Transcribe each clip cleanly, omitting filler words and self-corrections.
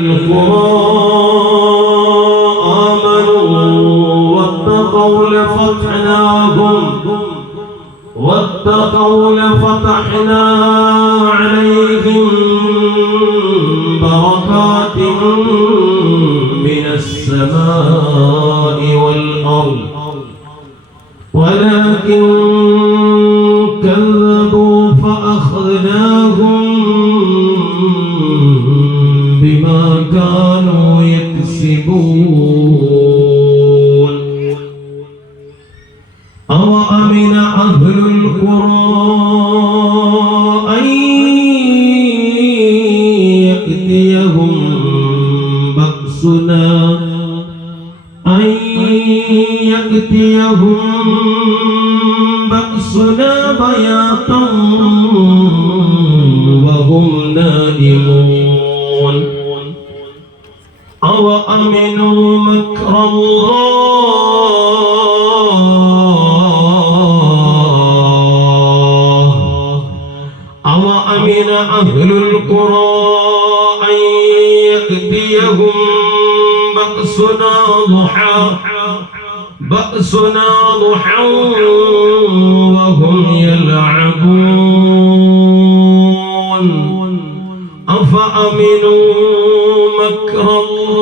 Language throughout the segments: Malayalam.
القرى آمنوا واتقوا لفتحنا عليهم بركات من السماء والأرض ولكن كذبوا فأخذناهم بما كانوا يكسبون أوأمن أهل القرى أن يأتيهم بأسنا بياتا وهم نائمون أوأمنوا مكر الله أوأمن أهل القرى أن يأتيهم بأسنا ضحى وهم يلعبون أفأمنوا مكر الله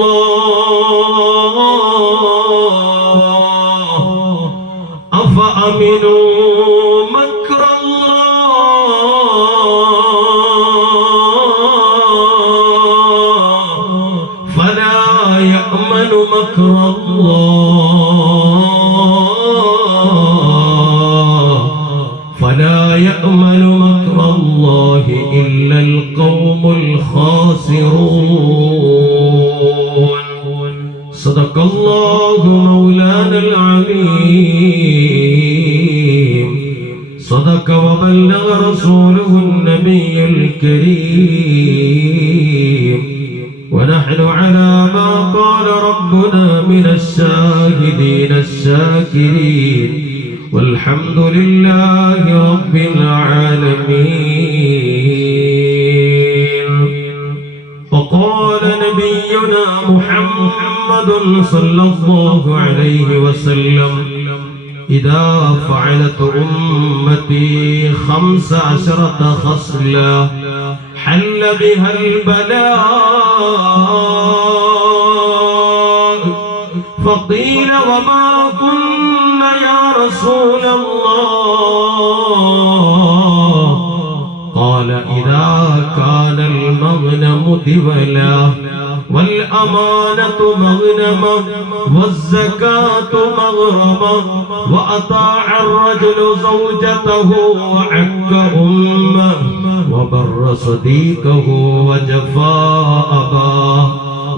فلا يأمن مكر الله إلا القوم الخاسرون صدق الله مولانا العظيم صدق وبلغ رسوله النبي الكريم ونحن على ما قال ربنا من الشاهدين الشاكرين والحمد لله رب العالمين. وقال نبينا محمد صلى الله عليه وسلم إذا فعلت أمتي 15 خصلة حل بها البلاء فقيل وما كنا يا رسول الله قال إذا كان المغنم دبلا والأمانة مغنمة والزكاة مغرمة وأطاع الرجل زوجته وعك أمه وبر صديقه وجفا أباه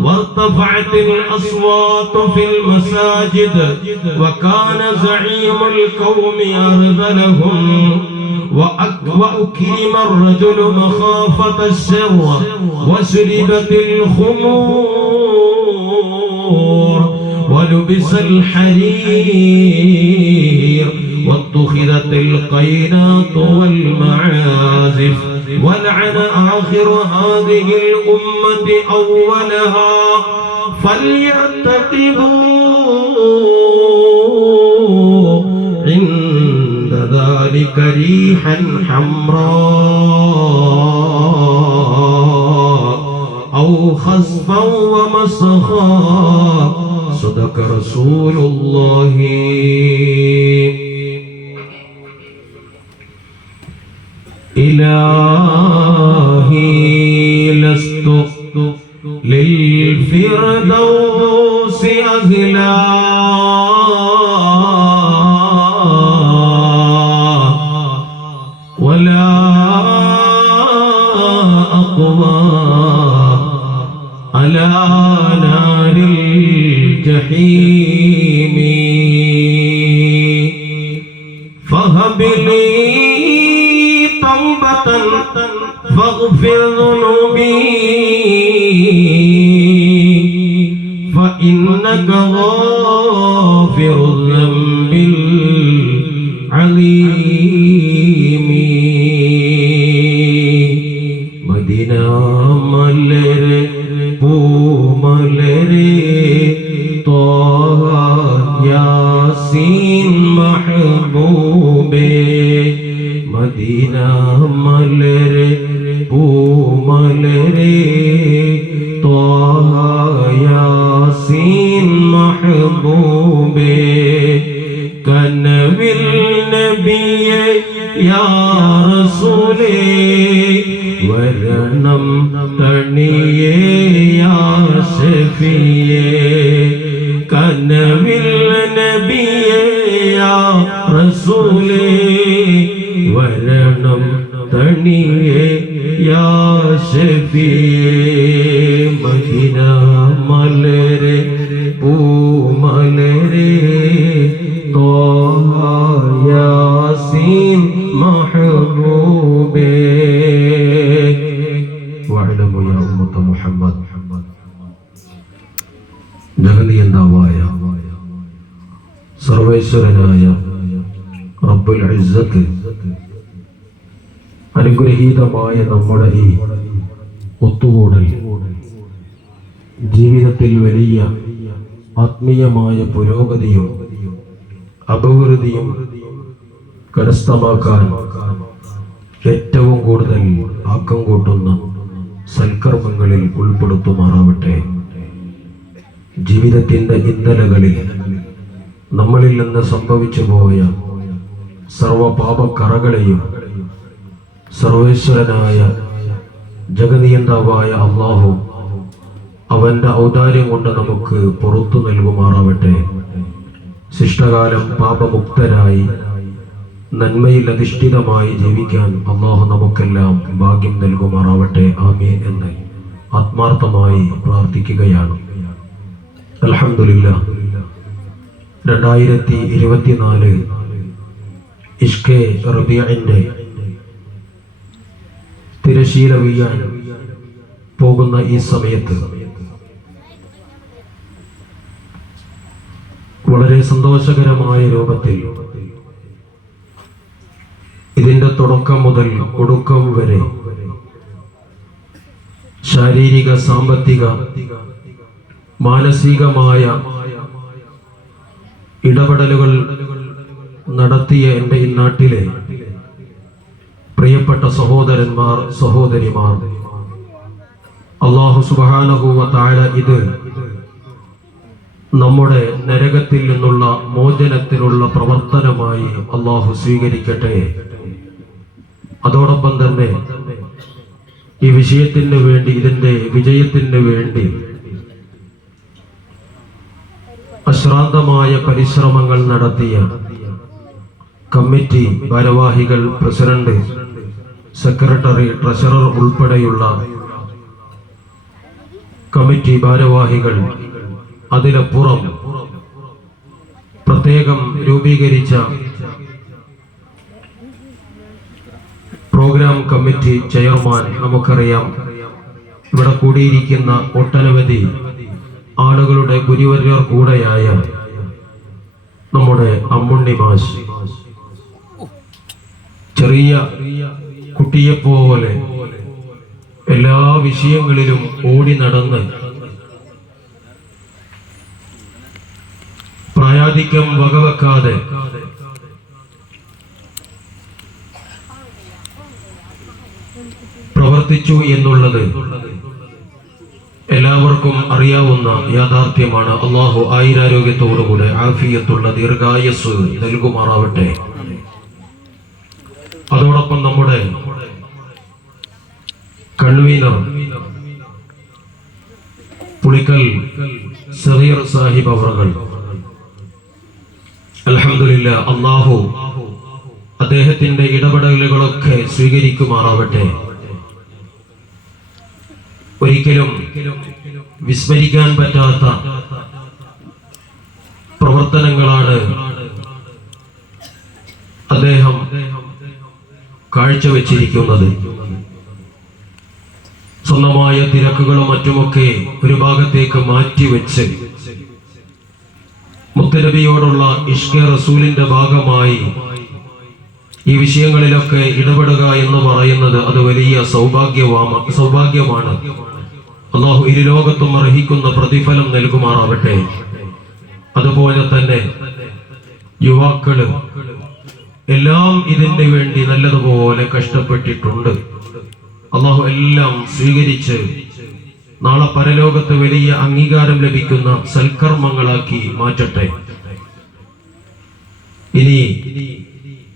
وارتفعت الأصوات في المساجد وكان زعيم القوم أرذلهم وأكرم الرجل مخافة الشر وشربت الخمور ولبس الحرير واتخذت القينات والمعازف ولعن آخر هذه الأمة أولها فليعتقبوا عند ذلك ريحا حمراء أو خسفا ومسخا صدق رسول الله. إلهي لست للفردوس أهلا ولا أقوى على نار الجحيم فهب لي توبة فاغفر ذنوبي فإنك غافر الذنب العليم. مدينة ملر പൂമലരെ ത്വാഹ യാസീൻ മഹബൂബേ മദീന മലരെ പൂമലരെ ത്വാഹ യാസീൻ മഹബൂബേ കനവിൽ നബിയെ യാ റസൂലേ വരണം തണിയേ യാ ശഫിയേ കനവിൽ നബിയെ യാ റസൂലേ വരണം തണിയേ യാ ശഫിയേ മദീന മലരെ പൂമലരെ ത്വാഹ യാസീൻ മഹബൂബേ വഅലമു യാ ഉമ്മത മുഹമ്മദ് ജഗന്നിയന്താവായ സർവേശ്വരനായ റബ്ബുൽ ഇസ്സത്ത് അനുഗ്രഹീതമായ നമ്മുടെ ഈ ഒത്തുകൂടൽ ജീവിതത്തിൽ വലിയ ആത്മീയമായ പുരോഗതിയും അഭിവൃദ്ധിയും കരസ്ഥമാക്കാൻ ഏറ്റവും കൂടുതൽ ആക്കം കൂട്ടുന്ന സൽക്കർമ്മങ്ങളിൽ ഉൾപ്പെടുത്തുമാറാവട്ടെ. ജീവിതത്തിന്റെ ഇന്നലകളിൽ നമ്മളിൽ നിന്ന് സംഭവിച്ചു പോയ സർവപാപക്കറകളെയും സർവേശ്വരനായ ജഗനിയന്താവായ അല്ലാഹു അവന്റെ ഔദാര്യം കൊണ്ട് നമുക്ക് പുറത്തു നൽകുമാറാവട്ടെ. ശിഷ്ടകാലം പാപമുക്തരായി നന്മയിൽ അധിഷ്ഠിതമായി ജീവിക്കാൻ അല്ലാഹു നമുക്കെല്ലാം ഭാഗ്യം നൽകുമാറാവട്ടെ. ആമീൻ എന്ന് ആത്മാർത്ഥമായി പ്രാർത്ഥിക്കുകയാണ്. അൽഹംദുലില്ലാഹ് 2024 ഇഷ്കെ റബീഇന്റെ തിരശീല വീഴാൻ പോകുന്ന ഈ സമയത്ത് വളരെ സന്തോഷകരമായ രൂപത്തിൽ ഇതിന്റെ തുടക്കം മുതൽ ഒടുക്കം വരെ ശാരീരിക, സാമ്പത്തിക, മാനസികമായ ഇടപെടലുകൾ നടത്തിയ എൻ്റെ ഈ നാട്ടിലെ പ്രിയപ്പെട്ട സഹോദരന്മാർ, സഹോദരിമാർ, അല്ലാഹു സുബ്ഹാനഹു വ തആല ഇത് നമ്മുടെ നരകത്തിൽ നിന്നുള്ള മോചനത്തിനുള്ള പ്രവർത്തനമായി അല്ലാഹു സ്വീകരിക്കട്ടെ. അതോടൊപ്പം തന്നെ ഈ വിഷയത്തിന് വേണ്ടി, ഇതിന്റെ വിജയത്തിന് വേണ്ടി അശ്രാന്തമായ പരിശ്രമങ്ങൾ നടത്തിയ കമ്മിറ്റി ഭാരവാഹികൾ, പ്രസിഡന്റ്, സെക്രട്ടറി, ട്രഷറർ ഉൾപ്പെടെയുള്ള കമ്മിറ്റി ഭാരവാഹികൾ, അതിലപ്പുറം പ്രത്യേകം രൂപീകരിച്ച പ്രോഗ്രാം കമ്മിറ്റി ചെയർമാൻ, നമുക്കറിയാം ഇവിടെ കൂടിയിരിക്കുന്ന ഒട്ടനവധി ആളുകളുടെ ഗുരുവര്യർ കൂടെയായ നമ്മുടെ അമ്മുണ്ണി മാഷ്, ചെറിയ കുട്ടിയെപ്പോലെ എല്ലാ വിഷയങ്ങളിലും ഓടി നടന്ന് പ്രായാധിക്യം വകവെക്കാതെ പ്രവർത്തിച്ചു എന്നുള്ളത് എല്ലാവർക്കും അറിയാവുന്ന യാഥാർത്ഥ്യമാണ്. അല്ലാഹു ആയുരാരോഗ്യത്തോടുകൂടെ ആഫിയത്തുള്ള ദീർഘായുസ് നൽകുമാറാവട്ടെ. അതോടൊപ്പം നമ്മുടെ കൺവീനർ പുളിക്കൽ സഗീർ സാഹിബ് അവറുകൾ, അൽഹംദുലില്ലാ, അല്ലാഹു അദ്ദേഹത്തിന്റെ ഇടപെടലുകളൊക്കെ സ്വീകരിക്കുമാറാവട്ടെ. ഒരിക്കലും വിസ്മരിക്കാൻ പറ്റാത്ത പ്രവർത്തനങ്ങളാണ് അദ്ദേഹം കാഴ്ചവെച്ചിരിക്കുന്നത്. സ്വന്തമായ തിരക്കുകളും മറ്റുമൊക്കെ ഒരു ഭാഗത്തേക്ക് മാറ്റിവെച്ച് മുത്തനബിയോടുള്ള ഇഷ്കെ റസൂലിന്റെ ഭാഗമായി ഈ വിഷയങ്ങളിലൊക്കെ ഇടപെടുക എന്ന് പറയുന്നത് അത് വലിയ സൗഭാഗ്യമാണ്. അള്ളാഹു ഇരുലോകത്തും അർഹിക്കുന്ന പ്രതിഫലം നൽകുമാറാവട്ടെ. അതുപോലെ തന്നെ യുവാക്കള് എല്ലാം ഇതിന് വേണ്ടി നല്ലതുപോലെ കഷ്ടപ്പെട്ടിട്ടുണ്ട്. അള്ളാഹു എല്ലാം സ്വീകരിച്ച് നാളെ പരലോകത്ത് വലിയ അംഗീകാരം ലഭിക്കുന്ന സൽക്കർമ്മങ്ങളാക്കി മാറ്റട്ടെ. ഇനി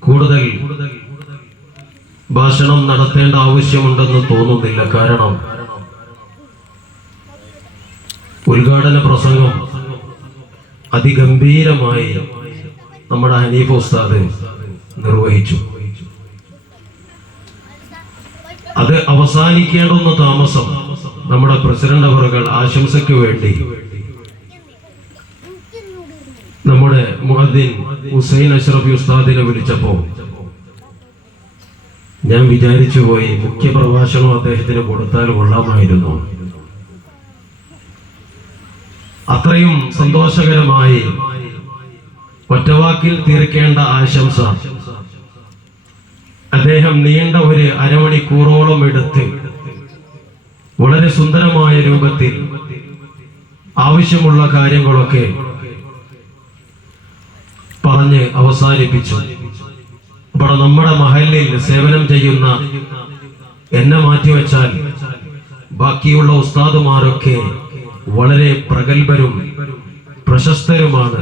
കൂടുതൽ ഭാഷണം നടത്തേണ്ട ആവശ്യമുണ്ടെന്ന് തോന്നുന്നില്ല. കാരണം ഉദ്ഘാടന പ്രസംഗം അതിഗംഭീരമായി നമ്മുടെ ഹനീഫ് ഉസ്താദ് നിർവഹിച്ചു. അത് അവസാനിക്കേണ്ടുന്ന താമസം നമ്മുടെ പ്രസിഡന്റ് അവറുകൾ ആശംസയ്ക്ക് വേണ്ടി നമ്മുടെ മുഅദ്ദിൻ ഹുസൈൻ അഷ്റഫി ഉസ്താദിനെ വിളിച്ചപ്പോ ഞാൻ വിചാരിച്ചു പോയി, മുഖ്യ പ്രഭാഷണം അദ്ദേഹത്തിന് കൊടുത്താൽ കൊള്ളാമായിരുന്നു. അത്രയും സന്തോഷകരമായി ഒറ്റവാക്കിൽ തീർക്കേണ്ട ആശംസ അദ്ദേഹം നീണ്ട ഒരു അരമണിക്കൂറോളം എടുത്ത് വളരെ സുന്ദരമായ രൂപത്തിൽ ആവശ്യമുള്ള കാര്യങ്ങളൊക്കെ പറഞ്ഞ് അവസാനിപ്പിച്ചു. അപ്പോൾ നമ്മുടെ മഹല്ലിൽ സേവനം ചെയ്യുന്ന എന്നെ മാറ്റിവെച്ചാൽ ബാക്കിയുള്ള ഉസ്താദുമാരൊക്കെ വളരെ പ്രഗത്ഭരും പ്രശസ്തരുമാണ്.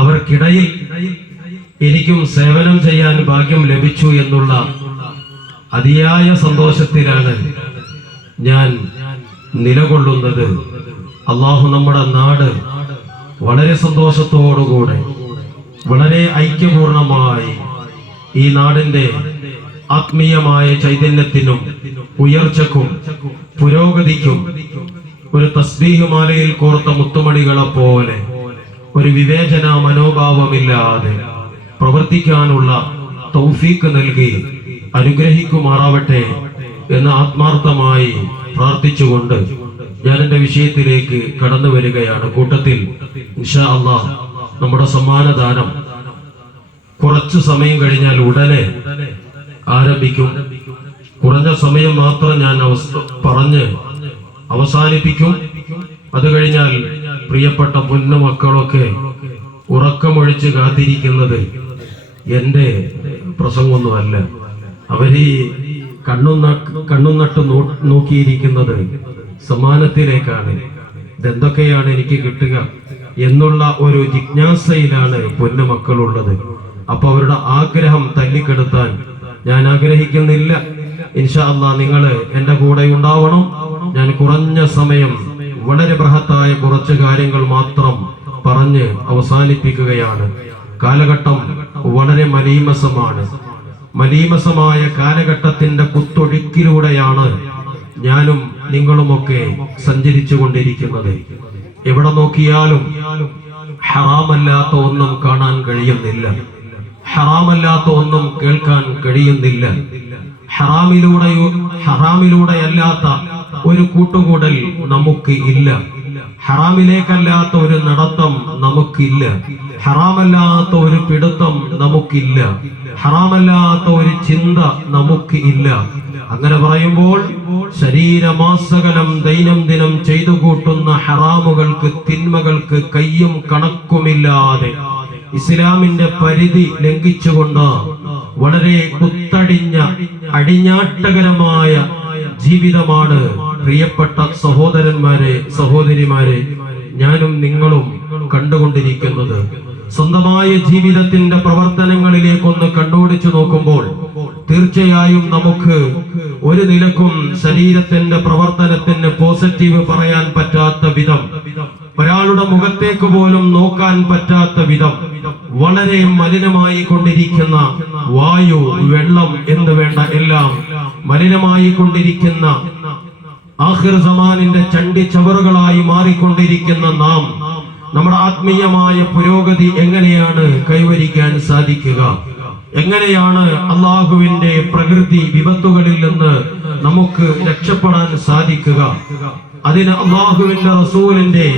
അവർക്കിടയിൽ എനിക്കും സേവനം ചെയ്യാൻ ഭാഗ്യം ലഭിച്ചു എന്നുള്ള അതിയായ സന്തോഷത്തിലാണ് ഞാൻ നിലകൊള്ളുന്നത്. അള്ളാഹു നമ്മുടെ നാട് വളരെ സന്തോഷത്തോടുകൂടെ വളരെ ഐക്യപൂർണമായി ഈ നാടിന്റെ ആത്മീയമായ ചൈതന്യത്തിനും ഉയർച്ചക്കും പുരോഗതിക്കും ഒരു തസ്ബീഹ് മാലയിൽ കോർത്ത മുത്തുമണികളെ പോലെ ഒരു വിവേചന മനോഭാവമില്ലാതെ പ്രവർത്തിക്കാനുള്ള തൗഫീക്ക് നൽകി അനുഗ്രഹിക്കുമാറാവട്ടെ എന്ന് ആത്മാർത്ഥമായി പ്രാർത്ഥിച്ചുകൊണ്ട് ഞാൻ എന്റെ വിഷയത്തിലേക്ക് കടന്നു വരികയാണ്. കൂട്ടത്തിൽ ഇൻഷാ അല്ലാഹ് നമ്മുടെ സമ്മാനദാനം കുറച്ചു സമയം കഴിഞ്ഞാൽ ഉടനെ ആരംഭിക്കും. കുറഞ്ഞ സമയം മാത്രം ഞാൻ പറഞ്ഞ് അവസാനിപ്പിക്കും. അത് കഴിഞ്ഞാൽ പ്രിയപ്പെട്ട പൊന്നു മക്കളൊക്കെ ഉറക്കമൊഴിച്ച് കാത്തിരിക്കുന്നത് എന്റെ പ്രസംഗമൊന്നുമല്ല. അവര് കണ്ണും നട്ട് നോക്കിയിരിക്കുന്നത് സമ്മാനത്തിലേക്കാണ്. ഇതെന്തൊക്കെയാണ് എനിക്ക് കിട്ടുക എന്നുള്ള ഒരു ജിജ്ഞാസയിലാണ് പൊന്നു മക്കളുള്ളത്. അപ്പൊ അവരുടെ ആഗ്രഹം തല്ലിക്കെടുത്താൻ ഞാൻ ആഗ്രഹിക്കുന്നില്ല. ഇൻഷാ അല്ലാഹ് നിങ്ങള് എന്റെ കൂടെ ഉണ്ടാവണം. ഞാൻ കുറഞ്ഞ സമയം വളരെ ബൃഹത്തായ കുറച്ച് കാര്യങ്ങൾ മാത്രം പറഞ്ഞ് അവസാനിപ്പിക്കുകയാണ്. കാലഘട്ടം വളരെ മലീമസമാണ്. മലീമസമായ കാലഘട്ടത്തിന്റെ കുത്തൊഴുക്കിലൂടെയാണ് ഞാനും നിങ്ങളുമൊക്കെ സഞ്ചരിച്ചു കൊണ്ടിരിക്കുന്നത്. എവിടെ നോക്കിയാലും ഹറാമല്ലാത്ത ഒന്നും കാണാൻ കഴിയുന്നില്ല, ഹറാമല്ലാത്ത ഒന്നും കേൾക്കാൻ കഴിയുന്നില്ല. ഹറാമിലൂടെയല്ലാത്ത ഒരു കൂട്ടുകൂടൽ നമുക്ക് ഇല്ല, ഹറാമിലേക്കല്ലാത്ത ഒരു നടത്തം നമുക്കില്ല, ഹറാമല്ലാത്ത ഒരു പിടുത്തം നമുക്കില്ല, ഹറാമല്ലാത്ത ഒരു ചിന്ത നമുക്ക് ഇല്ല. അങ്ങനെ പറയുമ്പോൾ ശരീരമാസകലം ദൈനംദിനം ചെയ്തു കൂട്ടുന്ന ഹറാമുകൾക്ക് തിന്മകൾക്ക് കയ്യും കണക്കുമില്ലാതെ ഇസ്ലാമിന്റെ പരിധി ലംഘിച്ചുകൊണ്ട് വളരെ കുത്തടിഞ്ഞ അടിഞ്ഞാട്ടകരമായ ജീവിതമാണ് പ്രിയപ്പെട്ട സഹോദരന്മാരെ സഹോദരിമാരെ ഞാനും നിങ്ങളും കണ്ടുകൊണ്ടിരിക്കുന്നത്. സ്വന്തമായ ജീവിതത്തിന്റെ പ്രവർത്തനങ്ങളിലേക്കൊന്ന് കണ്ണോടിച്ചു നോക്കുമ്പോൾ തീർച്ചയായും നമുക്ക് ഒരു നിലക്കും ശരീരത്തിന്റെ പ്രവർത്തനത്തിന് പോസിറ്റീവ് പറയാൻ പറ്റാത്ത വിധം, ഒരാളുടെ മുഖത്തേക്ക് പോലും നോക്കാൻ പറ്റാത്ത വിധം വളരെ മലിനമായി കൊണ്ടിരിക്കുന്ന വായു, വെള്ളം എന്ന് വേണ്ട എല്ലാം മലിനമായി കൊണ്ടിരിക്കുന്ന ആഖിർ സമാനിന്റെ ചണ്ടി ചവറുകളായി മാറിക്കൊണ്ടിരിക്കുന്ന നാം നമ്മുടെ ആത്മീയമായ പുരോഗതി എങ്ങനെയാണ് കൈവരിക്കാൻ സാധിക്കുക? എങ്ങനെയാണ് അള്ളാഹുവിന്റെ പ്രകൃതി വിപത്തുകളിൽ നിന്ന് നമുക്ക് രക്ഷപ്പെടാൻ സാധിക്കുക? അതിന് അള്ളാഹുവിന്റെ റസൂലിന്റെ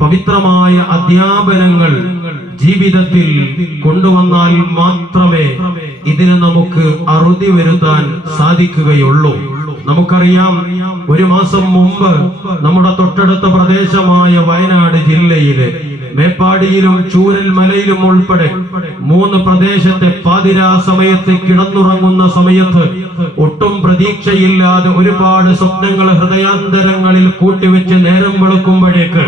പവിത്രമായ അധ്യാപനങ്ങൾ ജീവിതത്തിൽ കൊണ്ടുവന്നാൽ മാത്രമേ ഇതിന് നമുക്ക് അറുതി വരുത്താൻ സാധിക്കുകയുള്ളൂ. നമുക്കറിയാം, ഒരു മാസം മുമ്പ് നമ്മുടെ തൊട്ടടുത്ത പ്രദേശമായ വയനാട് ജില്ലയിലെ മേപ്പാടിയിലും ചൂരൽ മലയിലും ഉൾപ്പെടെ 3 പ്രദേശത്തെ പാതിരാ സമയത്ത് കിടന്നുറങ്ങുന്ന സമയത്ത് ഒട്ടും പ്രതീക്ഷയില്ലാതെ ഒരുപാട് സ്വപ്നങ്ങൾ ഹൃദയാന്തരങ്ങളിൽ കൂട്ടിവെച്ച് നേരം വെളുക്കുമ്പോഴേക്ക്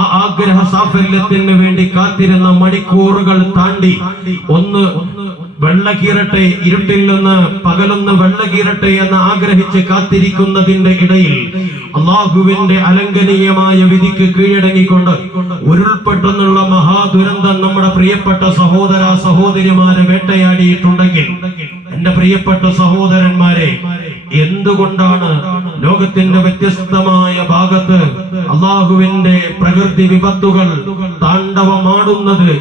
ആ ആഗ്രഹ സാഫല്യത്തിന് വേണ്ടി കാത്തിരുന്ന മണിക്കൂറുകൾ താണ്ടി ഒന്ന് വെള്ളകീറട്ടെ, ഇരുട്ടിൽ നിന്ന് പകലൊന്ന് വെള്ളകീറട്ടെ എന്ന് ആഗ്രഹിച്ച് കാത്തിരിക്കുന്നതിന്റെ ഇടയിൽ അള്ളാഹുവിന്റെ അലംഘനീയമായ വിധിക്ക് കീഴടങ്ങിക്കൊണ്ട് ഉരുൾപെട്ടെന്നുള്ള മഹാദുരന്തം നമ്മുടെ പ്രിയപ്പെട്ട സഹോദര സഹോദരിമാരെ വേട്ടയാടിയിട്ടുണ്ടെങ്കിൽ, എന്റെ പ്രിയപ്പെട്ട സഹോദരന്മാരെ, എന്തുകൊണ്ടാണ് ലോകത്തിന്റെ വ്യത്യസ്തമായ ഭാഗത്ത് അള്ളാഹുവിന്റെ പ്രകൃതി വിപത്തുകൾ താണ്ഡവമാടുന്നത്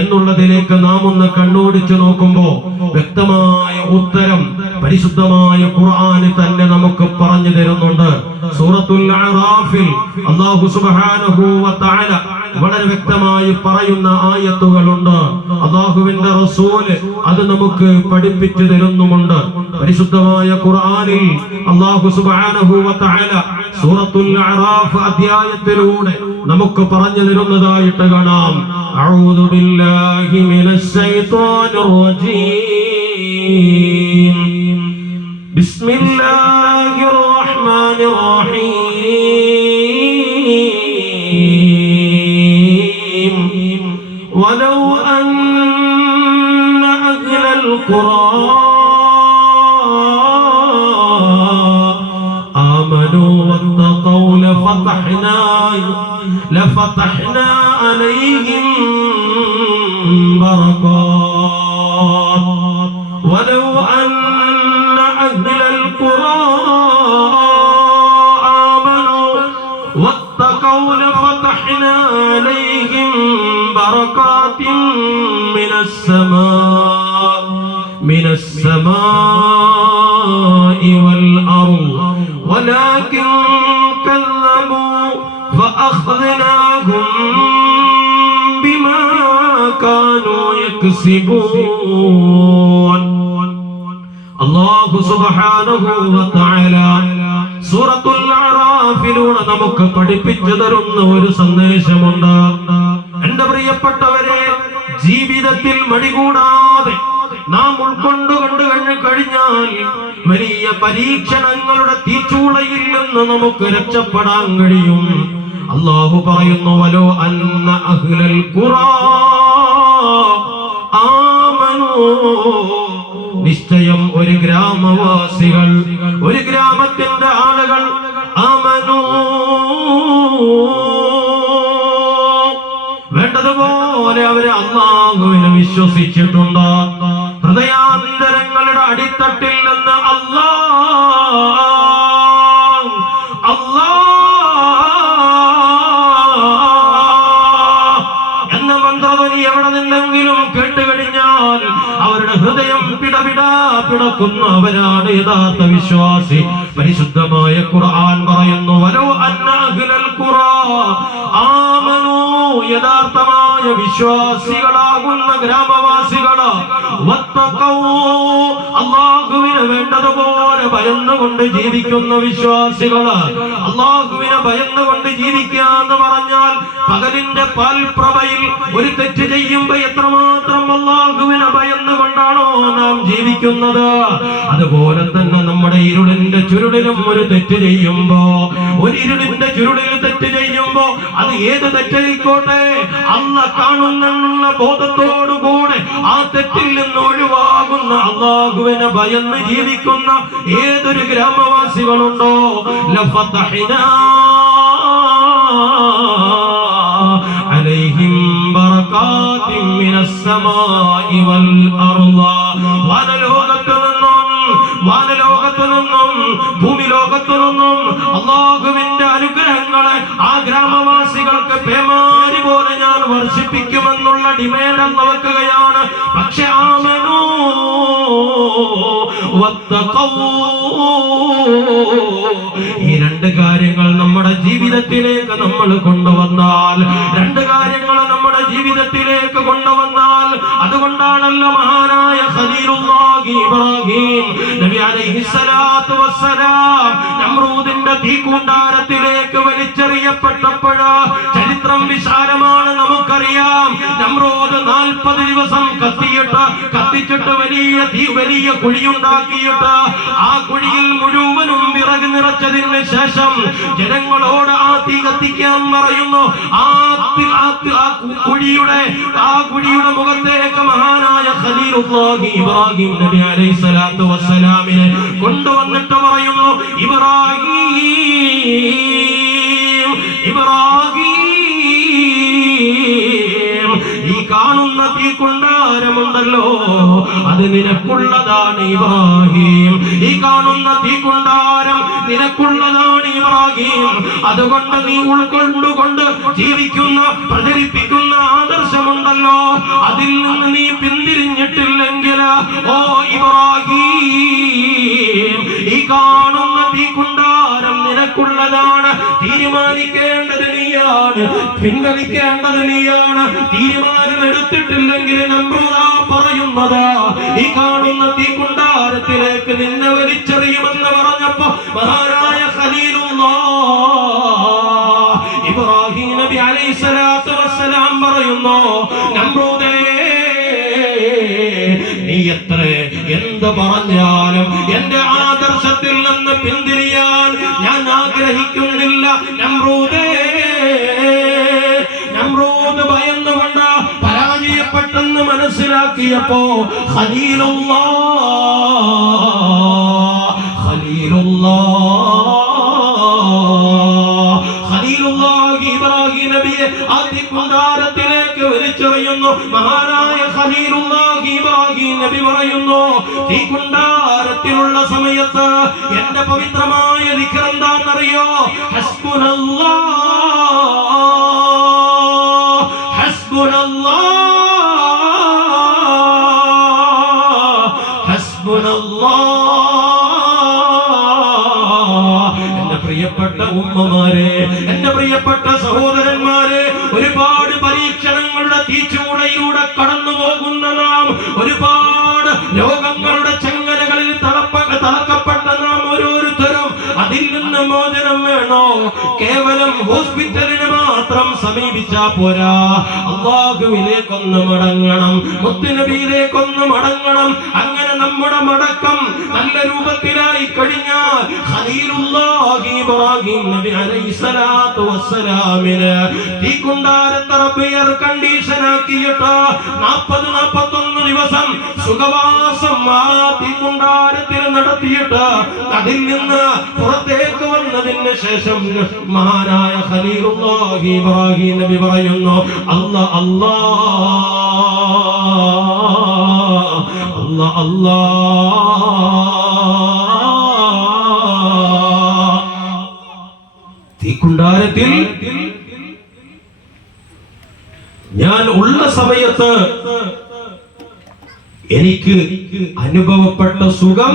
എന്നുള്ളതിലേക്ക് നാം ഒന്ന് കണ്ണോടിച്ചു നോക്കുമ്പോ വ്യക്തമായ ഉത്തരം പരിശുദ്ധമായ ഖുർആന് തന്നെ നമുക്ക് പറഞ്ഞു തരുന്നുണ്ട്. സൂറത്തുൽ അറാഫിൽ അല്ലാഹു സുബ്ഹാനഹു വ തആല വളരെ വ്യക്തമായി പറയുന്ന ആയത്തുകളുണ്ട്. അല്ലാഹുവിന്റെ റസൂൽ അത് നമുക്ക് പഠിപ്പിച്ചു തരുന്നുമുണ്ട്. പരിശുദ്ധമായ ഖുർആനിൽ അല്ലാഹു സുബ്ഹാനഹു വ തആല സൂറത്തുൽ അറാഫ് അധ്യായത്തിലൂടെ നമുക്ക് പറഞ്ഞു തരുന്നതായിട്ട് കാണാം. അഊദു ബില്ലാഹി മിനശ് ശൈത്വാനിർ റജീം. ബിസ്മില്ലാഹിർ റഹ്മാനിർ റഹീം. വലൗ അന്ന അഹ്ലൽ ഖുറാ آمنوا واتقوا لفتحنا عليهم بركات ولو أن أهل القرى آمنوا واتقوا لفتحنا عليهم بركات من السماء والأرض ولكن كذبوا فأخذناهم بما كانوا يكسبون. അല്ലാഹു സുബ്ഹാനഹു വ തആല സൂറത്തുൽ അറാഫിലൂടെ നമുക്ക് പഠിപ്പിച്ചു തരുന്ന ഒരു സന്ദേശമുണ്ട്. എന്റെ പ്രിയപ്പെട്ടവരെ, ജീവിതത്തിൽ മടികൂടാതെ നാം ഉൾക്കൊണ്ടു കഴിഞ്ഞാൽ വലിയ പരീക്ഷണങ്ങളുടെ തീച്ചൂളയിൽ നിന്ന് നമുക്ക് രക്ഷപ്പെടാൻ കഴിയും. അല്ലാഹു പറയുന്നു, വലോ അന്ന അഹ്ലൽ ഖുറാ ആമനൂ, നിശ്ചയം ഒരു ഗ്രാമവാസികൾ, ഒരു ഗ്രാമത്തിന്റെ ആളുകൾ ആമനൂ, വേണ്ടതുപോലെ അവര് അല്ലാഹുവിനെ വിശ്വസിച്ചിട്ടുണ്ട്. ഹൃദയാന്തരങ്ങളുടെ അടിത്തട്ടിൽ നിന്ന് എന്ന മന്ത്രധ്വനി എവിടെ നിന്നെങ്കിലും കേട്ടുകഴിഞ്ഞാൽ അവരുടെ ഹൃദയം പിടക്കുന്നവരാണ് യഥാർത്ഥ വിശ്വാസി. പരിശുദ്ധമായ ഖുർആൻ പറയുന്നു, വലോ അന്ന അഹ്ലൽ ഖുറാ ആമനൂ, യഥാർത്ഥമായ വിശ്വാസികളാകുന്ന ഗ്രാമവാസികള്, വത്തഖൗ, അല്ലാഹുവിനെ വേണ്ടതുപോലെ ഭയന്നുകൊണ്ട് ജീവിക്കുന്ന വിശ്വാസികള്. അല്ലാഹുവിനെ ഭയന്നുകൊണ്ട് ജീവിക്കുക എന്ന് പറഞ്ഞാൽ പകലിന്റെ പാൽപ്രഭയിൽ ഒരു തെറ്റ് ചെയ്യുമ്പോ എത്രമാത്രം അല്ലാഹുവിനെ ഭയന്നുകൊണ്ടാണോ നാം ജീവിക്കുന്നത്, അതുപോലെ തന്നെ നമ്മുടെ ഇരുളിന്റെ ചുരുളിലും ഒരു തെറ്റ് ചെയ്യുമ്പോ, ഒരു ഇരുളിന്റെ ചുരുളിൽ തെറ്റ് ചെയ്യുമ്പോ അത് ഏത് തെറ്റായിക്കോട്ടെ അല്ലാഹ് കാണുന്നുള്ള ബോധത്തോടുകൂടെ ആ തെറ്റിൽ നിന്ന് ഒഴിവാകുന്ന അല്ലാഹുവിനെ ഭയന്ന് ജീവിക്കുന്ന ഏതൊരു ഗ്രാമവാസികളുണ്ടോ, ലഫതഹ്നാ അലൈഹിം ബറകാതിൻ മിനസ് സമാഇ വൽ അർള്, വാനലോകത്തു നിന്നും ഭൂമി ലോകത്തു നിന്നും അല്ലാഹുവിന്റെ അനുഗ്രഹങ്ങളെ ആ ഗ്രാമവാസികൾക്ക് പേമാരി പോലെ ഞാൻ വർഷിപ്പിക്കുമെന്നുള്ള ഡിമാൻഡ് അല്ലാഹു വെക്കുകയാണ്. പക്ഷെ ആമനൂ വത്തഖൂ, ഈ രണ്ട് കാര്യങ്ങൾ നമ്മുടെ ജീവിതത്തിലേക്ക് നമ്മൾ കൊണ്ടുവന്നാൽ, രണ്ട് കാര്യങ്ങൾ നമ്മുടെ ജീവിതത്തിലേക്ക് കൊണ്ടുവന്നാൽ, അതുകൊണ്ട് അതുകൊണ്ടാണല്ലോ മഹാനായ ഖലീലുല്ലാഹി ഇബ്രാഹിം നബി അലൈഹിസ്സലാത്തു വസ്സലാം നമ്രൂദിന്റെ തീക്കുണ്ടാരത്തിലേക്ക് വലിച്ചെറിയപ്പെട്ടപ്പോൾ ചരിത്രം വിശാലമാണ്, നമുക്കറിയാം. നമ്രൂദ് 40 ദിവസം കത്തിച്ചിട്ട് വലിയ കുഴിയുണ്ടാക്കിയിട്ട് ആ കുഴിയിൽ മുഴുവനും വിറക് നിറച്ചതിന് ശേഷം ജനങ്ങളോട് ആ തീ കത്തിക്കാൻ പറയുന്നു. ആ കുഴിയുടെ മുഖത്തേക്ക് മഹാനായ ഖലീലുല്ലാഹി ഇബ്രാഹിം നബി അലൈഹിസ്സലാത്തു വസ്സലാമിനെ കൊണ്ടുവന്നിട്ട് പറയുന്നു, ഇബ്രാഹിം, ഈ കാണുന്ന തീക്കുണ്ടാരമുണ്ടല്ലോ അത് നിനക്കുള്ളതാണ് ഇബ്രാഹിം. ഈ കാണുന്ന തീക്കുണ്ടാരം നിനക്കുള്ളതാണ് ഇബ്രാഹിം. അതുകൊണ്ട് നീ ഉൾക്കൊണ്ടുകൊണ്ട് ജീവിക്കുന്ന പ്രചരിപ്പിക്കുന്ന ആദർശമുണ്ടല്ലോ, അതിൽ നിന്ന് നീ പിന്തിരിഞ്ഞിട്ടില്ലെങ്കിൽ ഓ ഇബ്രാഹിം, ഈ കാണുന്ന തീക്കുണ്ടാരം നിനക്കുള്ളതാണ്. തീരുമാനിക്കേണ്ടത് നീയാണ്, പിൻവലിക്കേണ്ടത് നീയാണ്. തീരുമാനമെടുത്തിട്ടില്ലെങ്കിൽ നമ്രൂദ് പറയുന്നത് ഈ കാണുന്ന തീക്കുണ്ടാരത്തിലേക്ക് നിന്നെ വലിച്ചെറിയുമെന്ന് പറഞ്ഞപ്പോ മഹാനായ ഖലീലുല്ലാഹ് ഇബ്രാഹിം നബി അലൈഹിസ്സലാത്തു വസ്സലാം പറയുന്നു, നമ്രൂദേ, നീ എന്ത് പറഞ്ഞാലും എന്റെ ആദർശത്തിൽ നിന്ന് പിന്തിരിയാൻ ഞാൻ ആഗ്രഹിക്കുന്നില്ല. നമ്രൂദ് ഭയന്നുകൊണ്ട് പരാജയപ്പെട്ടെന്ന് മനസ്സിലാക്കിയപ്പോ ഖലീലുല്ലാഹി ഇബ്രാഹിം നബിയെ ആ തീക്കുണ്ടാരത്തിലേക്ക് വലിച്ചെറിയുന്നു. മഹാനായ ഖലീലുല്ലാഹി ഇബ്രാഹിം നബി പറയുന്നു, തീക്കുണ്ടാരത്തിലുള്ള സമയത്ത് എന്റെ പവിത്രമായ ദിക്ർ എന്താണെന്നറിയോ? എന്റെ പ്രിയപ്പെട്ട ഉമ്മമാരെ, എന്റെ പ്രിയപ്പെട്ട സഹോദരന്മാരെ, ഒരുപാട് പരീക്ഷണങ്ങളുടെ തീച്ചൂടയിലൂടെ കടന്നു പോകുന്ന നാം, ഒരുപാട് രോഗങ്ങളുടെ ചങ്ങലകളിൽ തളക്കപ്പെട്ട നാം ഓരോരുത്തരും അതിൽ നിന്ന് മോചനം വേണോ? കേവലം ഹോസ്പിറ്റലിന് മാത്രം സമീപിച്ചാ പോരാ, അല്ലാഹുവിലേക്കൊന്ന് മടങ്ങണം, മുത്തുനബിയിലേക്കൊന്ന് മടങ്ങണം. അങ്ങനെ നമ്മുടെ മടക്കം നല്ല രൂപത്തിലായി കഴിഞ്ഞാൽ ഖലീലുല്ലാഹി ഇബ്രാഹിം നബി അലൈഹിസ്സലാത്തു വസ്സലാമിന് തീക്കുണ്ടാരത്തെ റബ്ബ് എയർ കണ്ടീഷൻ ആക്കിയിട്ട് 41 ദിവസം സുഖവാസം ആ തീക്കുണ്ടാരത്തിൽ നടത്തിയിട്ട് അതിൽ നിന്ന് പുറത്തേക്ക് വന്നതിന് ശേഷം മഹാനായ ഖലീലുല്ലാഹി ഇബ്രാഹിം നബി പറയുന്നു, അല്ലാ അല്ലാ അല്ലാ അല്ലാ, തീക്കുണ്ടാരത്തിൽ ഞാൻ ഉള്ള സമയത്ത് എനിക്ക് അനുഭവപ്പെട്ട സുഖം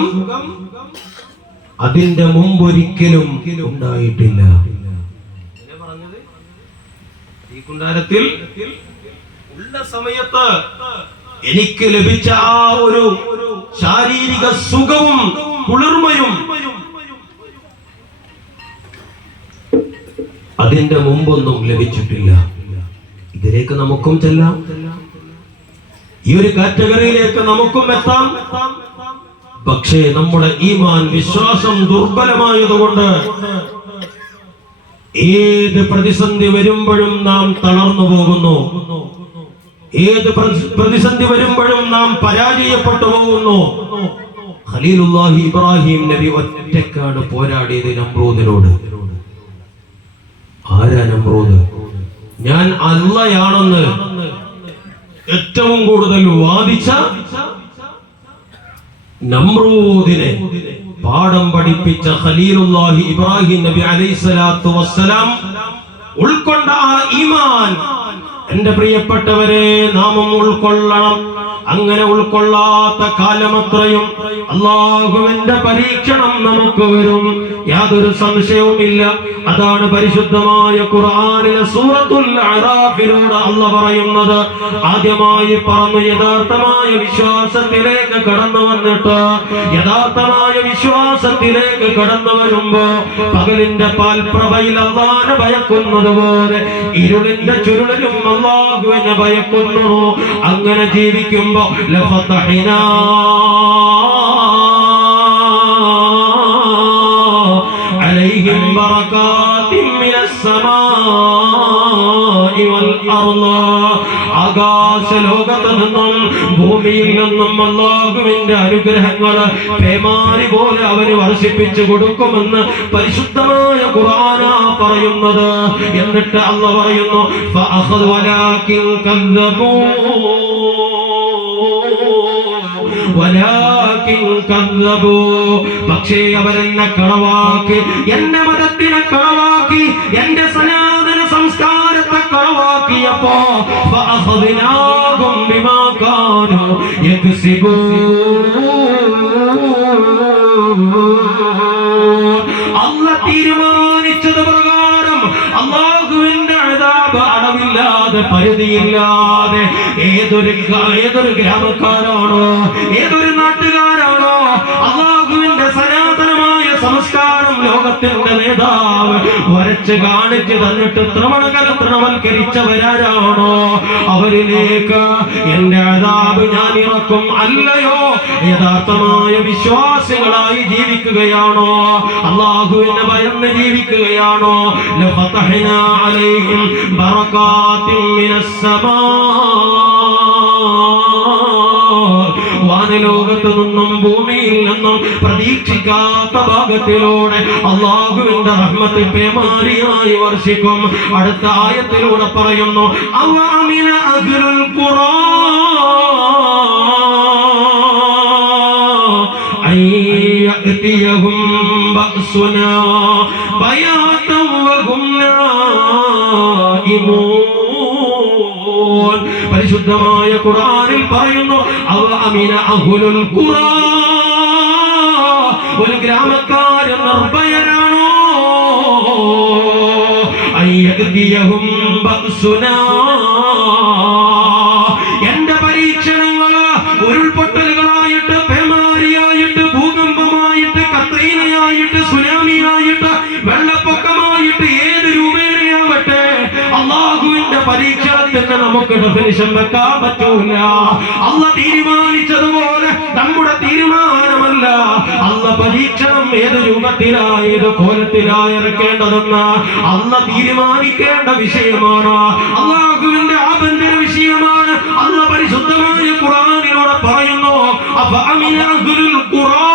അതിന്റെ മുമ്പൊരിക്കലും ഉണ്ടായിട്ടില്ല. തീക്കുണ്ടാരത്തിൽ ഉള്ള സമയത്ത് എനിക്ക് ലഭിച്ച ആ ഒരു ശാരീരിക സുഖവും കുളിർമയും അതിന്റെ മുമ്പൊന്നും ലഭിച്ചിട്ടില്ല. ഇതിലേക്ക് നമുക്കും ചെല്ലാം, ഈ ഒരു കാറ്റഗറിയിലേക്ക് നമുക്കും എത്താം. പക്ഷേ നമ്മുടെ ഈമാൻ, വിശ്വാസം ദുർബലമായതുകൊണ്ട് ഏത് പ്രതിസന്ധി വരുമ്പോഴും നാം തളർന്നു പോകുന്നു, ഏത് പ്രതിസന്ധി വരുമ്പോഴും നാം പരാജയപ്പെട്ടു പോകുന്നു. ഖലീലുല്ലാഹി ഇബ്രാഹിം നബി ഒറ്റക്കാണ് പോരാടിയത് നമ്രൂദിനോട്. ആരാ നമ്രൂദ്? ഞാൻ അല്ലാഹയാണെന്ന് ഏറ്റവും കൂടുതൽ വാദിച്ച നമ്രൂദിനെ പാഠം പഠിപ്പിച്ച ഖലീലുല്ലാഹി ഇബ്രാഹിം നബി അലൈഹിസ്സലാത്തു വസ്സലാം ഉൾക്കൊണ്ട ആ ഈമാൻ എന്റെ പ്രിയപ്പെട്ടവരെ നാമും ഉൾക്കൊള്ളണം. അങ്ങനെ ഉൾക്കൊള്ളാത്ത കാലമത്രയും അല്ലാഹുവിന്റെ പരീക്ഷണം നമുക്ക് വരും, യാതൊരു സംശയവുമില്ല. അതാണ് പരിശുദ്ധമായ ഖുർആനിലെ സൂറത്തുൽ അറാഫിലൂടെ അല്ലാഹ് പറയുന്നത്. ആദ്യമായി പറഞ്ഞു യഥാർത്ഥമായ വിശ്വാസത്തിലേക്ക് കടന്നു വന്നിട്ട് യഥാർത്ഥമായ വിശ്വാസത്തിലേക്ക് കടന്നു വരുമ്പോ പകലിന്റെ പാൽപ്രഭയിൽ അല്ലാഹുവിനെ ഭയക്കുന്നത് പോലെ ഇരുളിന്റെ ചുരുളിലും അല്ലാഹുവിനെ ഭയക്കുന്നു. അങ്ങനെ ജീവിക്കുമ്പോ ലഫതഹിനാ അലൈഹിം ബറകാതിൻ മിനസ് സമാഇ വൽ അർള്, ആകാശലോകത്ത് നിന്നും ഭൂമിയിൽ നിന്നും അല്ലാഹുവിന്റെ അനുഗ്രഹങ്ങൾ പേമാരി പോലെ അവന് വർഷിപ്പിച്ചു കൊടുക്കുമെന്ന് പരിശുദ്ധമായ ഖുർആനാ പറയുന്നത്. എന്നിട്ട് അല്ലാഹ് പറയുന്നു ഫഅഖദ വലാകിൻ കദ്ദബൂ പക്ഷേ അവരെന്നെ കളവാക്കി, എന്റെ മതത്തിനെ കളവാക്കി, എന്റെ സനാതന സംസ്കാരത്തെ കളവാക്കിയപ്പോ അല്ലാഹ് തീരുമാനിച്ചത് പ്രകാരം അല്ലാഹുവിന്റെ അദാബ് അളവില്ലാതെ പരിധിയില്ലാതെ ഏതൊരു ഗ്രാമക്കാരാണോ ഏതൊരു നാട്ടുകാരാണോ അല്ലാഹുവിന്റെ സനാതനമായ സംസ്കാരം ലോകത്തിന്റെ നേതാവ് വരച്ച് കാണിച്ചു തന്നിട്ട് തൃണവൽക്കരിച്ചവരാരാണോ അവരിലേക്ക് എന്റെ അദാബ് ഞാൻ ഇറക്കും. അല്ലയോ യഥാർത്ഥമായ വിശ്വാസികളായി ജീവിക്കുകയാണോ, അല്ലാഹുവിനെ ഭയന്ന് ജീവിക്കുകയാണോ, ലഫതഹ്നാ അലൈഹിം ബറകാതിൻ മിനസ് സമാ, വാനലോകത്ത് നിന്നും ഭൂമിയിൽ നിന്നും പ്രതീക്ഷിക്കാത്ത ഭാഗത്തിലൂടെ അല്ലാഹുവിന്റെ റഹ്മത്ത് പേമാരിയായി വർഷിക്കും. അടുത്ത ആയത്തിലൂടെ പറയുന്നു അവഅമിന അഹ്ലുൽ ഖുറാ അയ്യഅതിയഹും ബഅസുനാ ബയാതൻ വഹും നായിമൂൻ. പരിശുദ്ധമായ ഖുർആനിൽ പറയുന്നു അവഅമിന അഹ്ലുൽ ഖുറാ, ഒരു ഗ്രാമക്കാരൻ നിർഭയരാണോ, അയ്യഅതിയഹും ബഅസുനാ, എന്റെ പരീക്ഷണങ്ങള് ഉരുൾപൊട്ടലുകളായിട്ട് പേമാരിയായിട്ട് ഭൂകമ്പമായിട്ട് കത്രീനയായിട്ട് സുനാമിയായിട്ട് വെള്ളപ്പൊക്കമായിട്ട് ഏത് രൂപേണയാവട്ടെ അല്ലാഹുവിന്റെ പരീക്ഷണത്തിന് നമുക്ക് ഡെഫിനിഷൻ വെക്കാൻ പറ്റൂല. അല്ലാഹ് തീരുമാനിച്ചതുപോലെ നമ്മുടെ തീരുമാനമല്ല. അല്ലാഹ് പരീക്ഷണം ഏത് രൂപത്തിലാ ഏത് കോലത്തിലായി ഇറക്കേണ്ടതെന്ന് അല്ലാഹ് തീരുമാനിക്കേണ്ട വിഷയമാണ്. അല്ലാഹുവിന്റെ ആഭ്യന്തര വിഷയമാണ്. അല്ലാഹ് പരിശുദ്ധമായ ഖുർആനിലൂടെ പറയുന്നു അഫഅമിന അഹ്ലുൽ ഖുറാ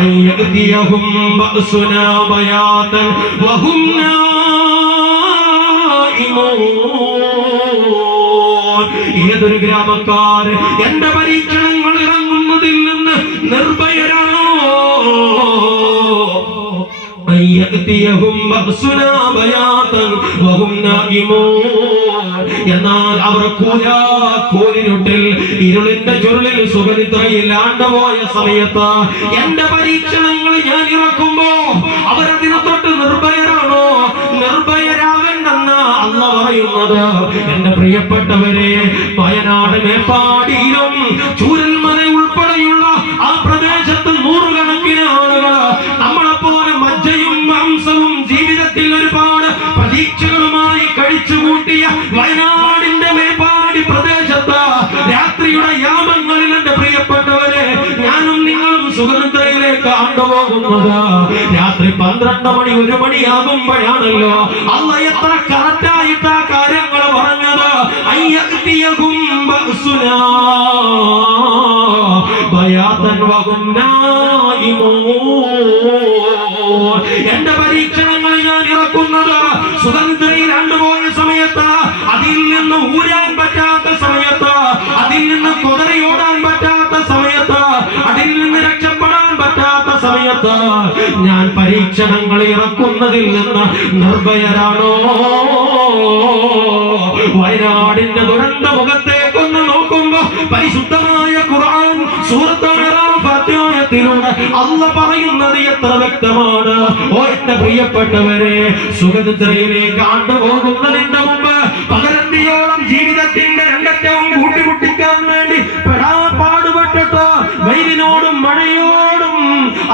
അയ്യഅതിയഹും ബഅസുനാ ബയാതൻ വഹും നായിമൂൻ. ഏതൊരു ഗ്രാമക്കാരൻ എന്റെ പരീക്ഷണങ്ങൾ ഇറങ്ങുന്നതിൽ നിന്ന് നിർഭയരാണോ, അയ്യഅതിയഹും ബഅസുനാ ബയാതൻ വഹും നായിമൂൻ. എന്നാൽ അവർ കൂരിരുട്ടിൽ ഇരുളിന്റെ ചുരുളിൽ സുഖനിദ്രയിൽ ആണ്ടുപോയ സമയത്ത് എന്റെ പരീക്ഷണങ്ങൾ ഞാൻ ഇറക്കുമ്പോ അവരതിനെ തൊട്ട് നിർഭയരാണോ, നിർഭയരാകണ്ടെന്ന് അല്ലാഹ് പറയുന്നത്. എന്റെ പ്രിയപ്പെട്ടവരെ, വയനാട് മേപ്പാടിയിലും ചൂരൽമല ഉൾപ്പെടെയുള്ള ആ പ്രദേശത്ത് നൂറുകണക്കിന് ആളുകൾ നമ്മളെപ്പോലെ മജ്ജയും മാംസവും ജീവിതത്തിൽ ഒരുപാട് പ്രതീക്ഷകളുമായി കഴിച്ചുകൂട്ടിയ വയനാടിന്റെ മേപ്പാടി പ്രദേശത്ത് രാത്രിയുടെ യാമങ്ങളിൽ എന്റെ പ്രിയപ്പെട്ടവരെ ഞാനും നിങ്ങളും സുഖനിദ്രയിലേക്ക് ആണ്ടുപോകുന്നത് രാത്രി 12 മണി 1 മണിയാകുമ്പോഴാണല്ലോ. അല്ലാഹ് എത്ര കറക്റ്റായിട്ട് ആ കാര്യങ്ങൾ പറഞ്ഞത്. അയ്യഅതിയഹും ബഅസുനാ ബയാതൻ വഹും നായിമൂൻ. എന്റെ പരീക്ഷണങ്ങൾ ഞാൻ ഇറക്കുന്നത് സുഗന്ധയിൽ ആണ്ടുപോയ സമയത്ത്, അതിൽ നിന്ന് ഊരാൻ പറ്റാത്ത സമയത്ത്, അതിൽ നിന്ന് കുതിരയോടാൻ പറ്റാത്ത സമയത്ത്, അതിൽ നിന്ന് രക്ഷപ്പെടാൻ പറ്റാത്ത സമയത്ത് ഞാൻ പരീക്ഷണങ്ങൾ ഇറക്കുന്നതിൽ നിന്ന് നിർഭയരാണോ, വയനാടിന്റെ ദുരന്ത മുഖത്തേക്കൊന്ന് നോക്കുമ്പോ പരിശുദ്ധമായ ഖുർആൻ സൂറത്ത് അറാഫ് അധ്യായത്തിലൂടെ അല്ലാഹ് പറയുന്നത് എത്ര വ്യക്തമാണ്. ഓ എന്റെ പ്രിയപ്പെട്ടവരെ, സുഖനിദ്രയിലേക്ക് ആണ്ടുപോകുന്നതിന്റെ മുമ്പ് പകരന്തിയോളം ജീവിതത്തിന്റെ രംഗറ്റവും കൂട്ടിമുട്ടിക്കാൻ വേണ്ടി പാടുപെട്ടിട്ട് വെയിലിനോടും മഴയോടും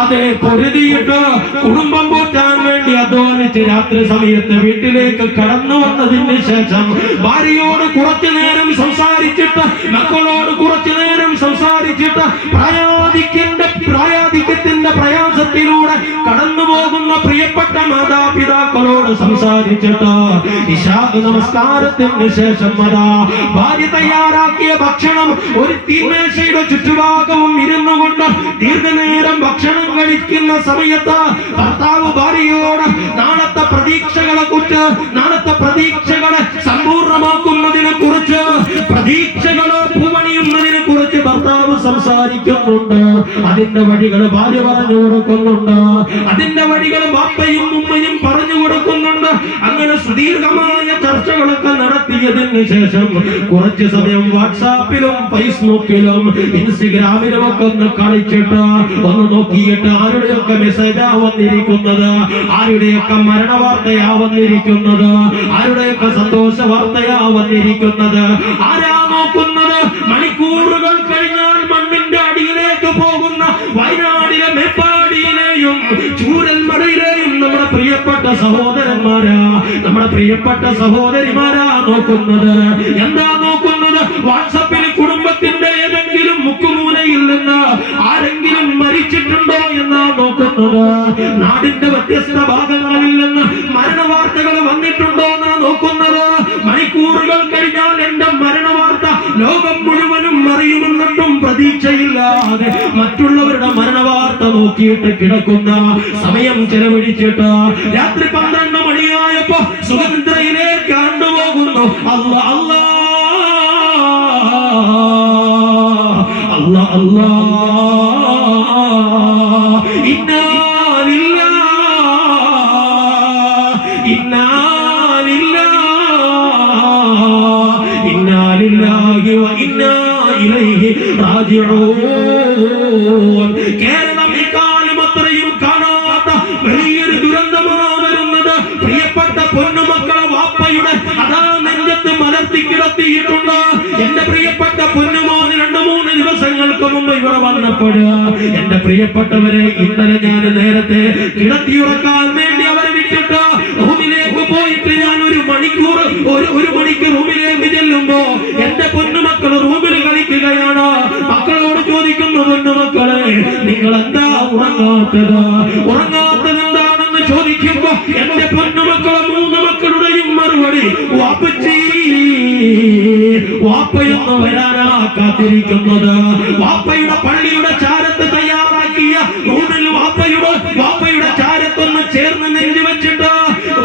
അതേ പൊരുതിയിട്ട് കുടുംബം പോറ്റാൻ വേണ്ടി അധ്വാനിച്ച് രാത്രി സമയത്ത് വീട്ടിലേക്ക് കടന്നു വന്നതിന് ശേഷം ഭാര്യയോട് കുറച്ചു നേരം സംസാരിച്ചിട്ട് മക്കളോട് കുറച്ചു നേരം സംസാരിച്ചിട്ട് പ്രായാധിക്യത്തിന്റെ പ്രയാസത്തിലൂടെ കടന്നു പോകുന്ന പ്രിയപ്പെട്ട മാതാപിതാക്കളോട് സംസാരിച്ചിട്ട് ഇശാ നമസ്കാരത്തിന് ശേഷം ഭാര്യ തയ്യാറാക്കിയ ഭക്ഷണം ഒരു തീമേശയുടെ ചുറ്റുഭാഗവും ഇരുന്നു കൊണ്ട് ദീർഘനേരം ഭക്ഷണം കഴിക്കുന്ന സമയത്ത് ഭർത്താവ് ഭാര്യയോട് നാളത്തെ പ്രതീക്ഷകളെ കുറിച്ച്, നാളത്തെ പ്രതീക്ഷകളെ സമ്പൂർണ്ണമാക്കുന്നതിനെ കുറിച്ച്, പ്രതീക്ഷകളെ പൂവണിയുന്നതിനെ കുറിച്ച് ഭർത്താവ് സംസാരിക്കുന്നുണ്ട്. അതിന്റെ വഴികൾ ഭാര്യ പറഞ്ഞു കൊടുക്കുന്നുണ്ട്. അതിന്റെ വഴികൾ ബാപ്പയും ഉമ്മയും പറഞ്ഞു കൊടുക്കുന്നുണ്ട്. അങ്ങനെ സുദീർഘമായ ചർച്ചകളൊക്കെ നടത്തിയതിന് ശേഷം കുറച്ചു സമയം വാട്സാപ്പിലും ഫേസ്ബുക്കിലും ഇൻസ്റ്റഗ്രാമിലും ഒക്കെ ഒന്ന് കളിച്ചിട്ട് ഒന്ന് നോക്കിയിട്ട് ആരുടെയൊക്കെ മെസ്സേജാ വന്നിരിക്കുന്നത്, ആരുടെയൊക്കെ മരണ വാർത്തയാ വന്നിരിക്കുന്നത്, ആരുടെയൊക്കെ സന്തോഷ വാർത്തയാ വന്നിരിക്കുന്നത്, ആരാ നോക്കുന്നത്? മണിക്കൂറുകൾ കഴിഞ്ഞാൽ മണ്ണിന്റെ അടിയിലേക്ക് പോകുന്ന വയനാടിലെ മേപ്പാടിയിലെയും ചൂരൽമലയിലെയും നമ്മുടെ പ്രിയപ്പെട്ട സഹോദരന്മാരാ, നമ്മുടെ പ്രിയപ്പെട്ട സഹോദരിമാരാ നോക്കുന്നത്. എന്താ നോക്കുന്നത്? വാട്സപ്പിൽ കുടുംബത്തിന്റെ ഏതെങ്കിലും മുക്കുമൂലയിൽ നിന്ന് ആരെങ്കിലും മരിച്ചിട്ടുണ്ടോ എന്നാ നോക്കുന്നത്. നാടിന്റെ വ്യത്യസ്ത ഭാഗങ്ങളിൽ നിന്ന് മരണ വാർത്തകൾ വന്നിട്ടുണ്ടോ എന്നാ നോക്കുന്നത്. മണിക്കൂറുകൾ കഴിഞ്ഞാൽ എന്റെ മരണ വാർത്ത ലോകം മുഴുവനും അറിയുമെന്നിട്ടും പ്രതീക്ഷയില്ലാതെ മറ്റുള്ളവരുടെ മരണ വാർത്ത നോക്കിയിട്ട് കിടക്കുന്ന സമയം ചെലവഴിച്ചിട്ട് രാത്രി 12 മണിയായപ്പോ സുഖനിദ്രയിലേക്ക് കണ്ടുപോകുന്നു. അല്ലാ അല്ലാ അല്ലാ അല്ലാ ഇന്നാ ലില്ലാഹി ഇന്നാ ലില്ലാഹി ഇന്നാ ലില്ലാഹി വ ഇന്നാ ഇലൈഹി റാജിഊൻ. കേരളം ഇക്കാലം അത്രയും കാണാത്ത വലിയൊരു ദുരന്തമാണ് വരുന്നത്. പ്രിയപ്പെട്ട പൊന്നുമക്കളെ വാപ്പയുടെ അതാ നെഞ്ചത്ത് മലർത്തി കിടത്തിയിട്ടുണ്ട്. എന്റെ പ്രിയപ്പെട്ട പൊന്നുമോന് 2-3 ദിവസങ്ങൾക്ക് മുമ്പ് ഇവിടെ വന്നപ്പോൾ എന്റെ പ്രിയപ്പെട്ടവരെ, ഇന്നലെ ഞാൻ നേരത്തെ കിടത്തിയുറക്കാൻ വേണ്ടി അവരെ വിട്ടിട്ട് റൂമിലേക്ക് പോയിട്ട് ഞാൻ ഒരു മണിക്ക് റൂമിലേക്ക് ചെല്ലുമ്പോ എന്റെ പൊന്നുമക്കൾ റൂമിൽ കളിക്കുകയാണ്. മക്കളോട് ചോദിക്കുന്നു, പൊന്നുമക്കളെ നിങ്ങൾ എന്താ ഉറങ്ങാത്തത് എന്താണെന്ന് ചോദിക്കുമ്പോ എന്റെ പൊന്നുമക്കളെ 3 മക്കളുടെയും മറുപടി വാപ്പച്ചി, വാപ്പയൊന്ന് വരാനാ കാത്തിരിക്കുന്നത്. വാപ്പയുടെ പള്ളിയുടെ ചാരത്ത് തയ്യാറാക്കിയ റൂമിൽ വാപ്പയുടെ ചാരത്തൊന്ന് ചേർന്ന് നെഞ്ചു വെച്ചിട്ട്